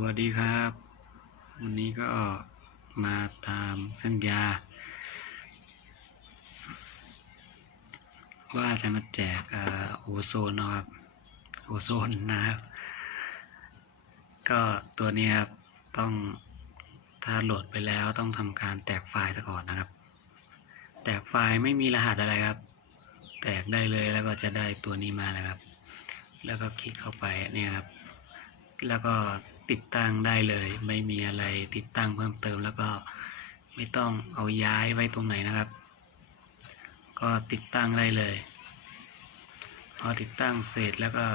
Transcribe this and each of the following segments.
วัสดีครับ วันนี้ก็มาตามสัญญา ว่าจะมาแจกโอโซนนะครับ โอโซนนะครับ ก็ตัวนี้ครับ ต้องถ้าโหลดไปแล้วต้องทำการแตกไฟล์ซะก่อนนะครับ แตกไฟล์ไม่มีรหัสอะไรครับ แตกได้เลยแล้วก็จะได้ตัวนี้มาแล้วครับ แล้วก็คลิกเข้าไปเนี่ยครับแล้วก็ ติดตั้งได้เลย ไม่มีอะไรติดตั้งเพิ่มเติมแล้วก็ไม่ต้องเอาย้ายไว้ตรงไหนนะครับ ก็ติดตั้งได้เลย พอติดตั้งเสร็จแล้วก็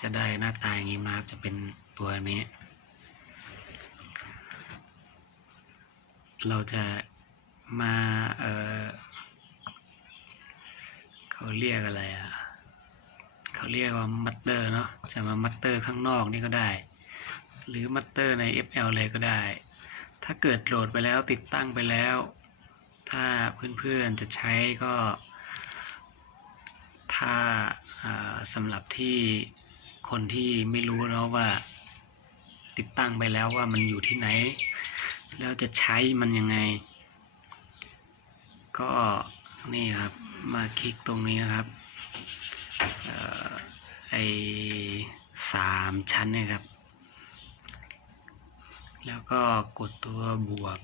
จะได้หน้าตาอย่างนี้มาจะเป็นตัวนี้ เราจะมาเออเขาเรียกอะไรอะ เขาเรียกว่ามัตเตอร์เนาะจะมามัตเตอร์ข้างนอกนี่ก็ได้ หรือมัตเตอร์ใน FL เลยก็ได้ ถ้าเกิดโหลดไปแล้วติดตั้งไปแล้ว ถ้าเพื่อนๆจะใช้ก็ ถ้าสำหรับที่คนที่ไม่รู้เนาะว่า ติดตั้งไปแล้วว่ามันอยู่ที่ไหน แล้วจะใช้มันยังไง ก็นี่ครับมาคลิกตรงนี้นะครับเอ่อ ไอ้สามชั้นนี่ครับ แล้วก็กดตัวบวก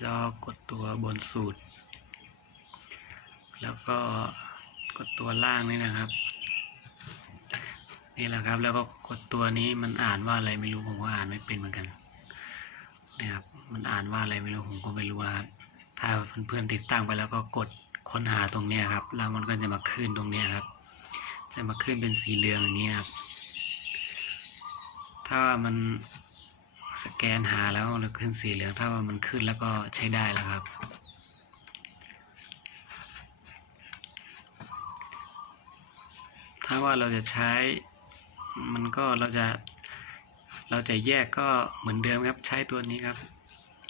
แล้วกดตัวบนสุดแล้วก็กดตัวล่างนี่นะครับ นี่แหละครับ แล้วก็กดตัวนี้มันอ่านว่าอะไรไม่รู้ผมก็อ่านไม่เป็นเหมือนกันนะครับ มันอ่านว่าอะไรไม่รู้ผมก็ไม่รู้นะครับ ถ้าเพื่อนๆติดตั้งไปแล้วก็กดค้นหาตรงนี้ครับ แล้วมันก็จะมาขึ้นตรงนี้ครับ จะมาขึ้นเป็นสีเหลืองอย่างนี้ครับ ถ้าามันสแกนหาแล้วแล้วขึ้นสีเหลือง ถ้าว่ามันขึ้นแล้วก็ใช้ได้แล้วครับ ถ้าว่าเราจะใช้มันก็เราจะเราจะแยกก็เหมือนเดิมครับใช้ตัวนี้ครับ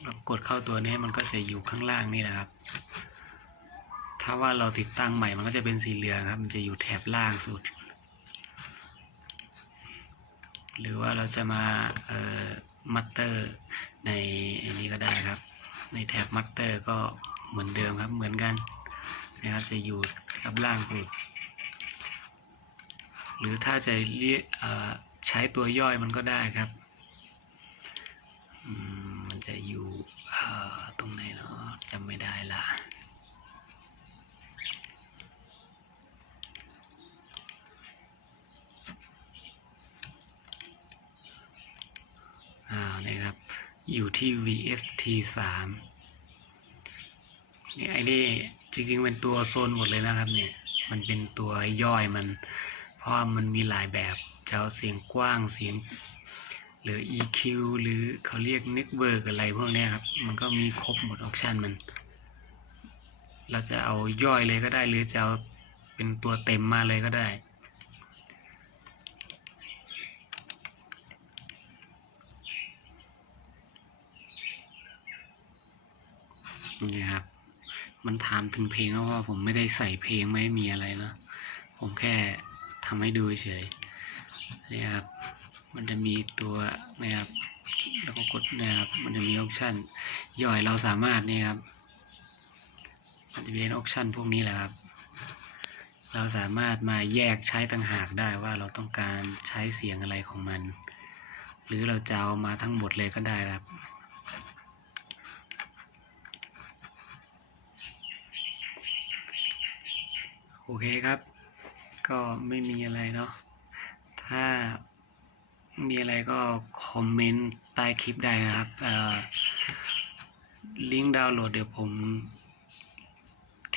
เรากดเข้าตัวนี้มันก็จะอยู่ข้างล่างนี่นะครับ ถ้าว่าเราติดตั้งใหม่มันก็จะเป็นสีเหลืองครับ มันจะอยู่แถบล่างสุด หรือว่าเราจะมาเอ่อมัตเตอร์ในอันนี้ก็ได้ครับ ในแถบมัตเตอร์ก็เหมือนเดิมครับเหมือนกันนะครับจะอยู่แถบล่างสุด หรือถ้าจะเรียกเอ่อใช้ตัวย่อยมันก็ได้ครับอืมมันจะอยู่เอ่อตรงไหนเนาะจำไม่ได้ละ อ่านี่ครับ อยู่ที่ VST 3นี่ไอ้นี่จริงๆเป็นตัวโซนหมดเลยนะครับเนี่ย มันเป็นตัวย่อยมัน เพราะมันมีหลายแบบจะเอาเสียงกว้างเสียง หรือ EQ หรือเขาเรียก Network อะไรพวกนี้ครับ มันก็มีครบหมดออปชันมัน เราจะเอาย่อยเลยก็ได้หรือจะเอาเป็นตัวเต็มมาเลยก็ได้ นี่ครับ มันถามถึงเพลงแล้วว่าผมไม่ได้ใส่เพลงไม่มีอะไรนะ ผมแค่ทำให้ดูเฉยนี่ครับ มันจะมีตัวนะครับแล้วก็กดนะครับ มันจะมีออปชันย่อยเราสามารถนี่ครับมันจะเป็นออปชันพวกนี้แหละครับ เราสามารถมาแยกใช้ต่างหากได้ว่าเราต้องการใช้เสียงอะไรของมัน หรือเราจะเอามาทั้งหมดเลยก็ได้ครับ โอเคครับ ก็ไม่มีอะไรเนาะถ้ามีอะไรก็คอมเมนต์ใต้คลิปได้นะครับเอ่อลิงก์ดาวน์โหลดเดี๋ยวผม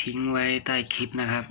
ทิ้งไว้ใต้คลิปนะครับ